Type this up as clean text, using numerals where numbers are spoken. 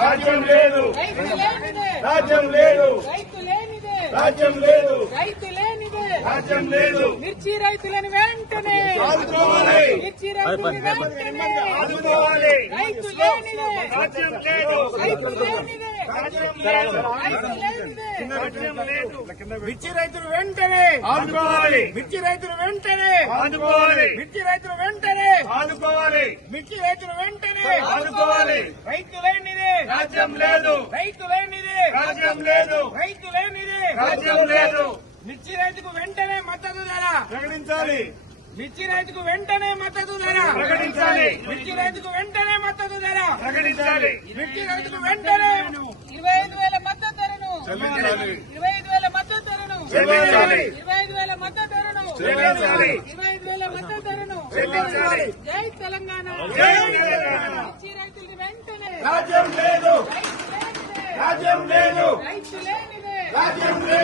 రాజ్యం లేదు, రైతు లేనిదే, రాజ్యం లేదు, రైతు లేనిదే, రాజ్యం లేదు, రైతు లేనిదే, రాజ్యం లేదు. మిర్చి రైతులను వెంటనే ఆదుకోవాలి, మిర్చి రైతులను వెంటనే ఆదుకోవాలి. రైతు లేనిదే, రాజ్యం లేదు, రైతు లేనిదే, రాజ్యం లేదు, రైతు లేనిదే, రాజ్యం లేదు. మిర్చి రైతులు వెంటనే ఆదుకోవాలి, మిర్చి రైతులు వెంటనే ఆదుకోవాలి, మిర్చి రైతులు వెంటనే ఆదుకోవాలి, మిర్చి రైతులు వెంటనే ఆదుకోవాలి. రైతు లేనిదే, రాజ్యం లేదు, రైతు లేనిదే, రాజ్యం లేదు, రైతు లేనిదే, రాజ్యం లేదు. మిర్చి రైతుకు వెంటనే మద్దతు ధర, ప్రకటించాలి, మిర్చి రైతుకు వెంటనే మద్దతు ధర, ప్రకటించాలి, మిర్చి రైతుకు వెంటనే మద్దతు ధర, ప్రకటించాలి. మిర్చి రైతుకు వెంటనే 25,000 మద్దతు ధరను, చెల్లించాలి, 25,000 మద్దతు ధరను, చెల్లించాలి, 25,000 మద్దతు ధరను, చెల్లించాలి, 25,000 మద్దతు ధరను. చెల్లించాలి. జై తెలంగాణ, జై తెలంగాణ. మిర్చి రైతులకు వెంటనే రాజ్యం లేదు, రైతు లేనిదే, రాజ్యం లేదు, రైతు లేనిదే, రాజ్యం లేదు.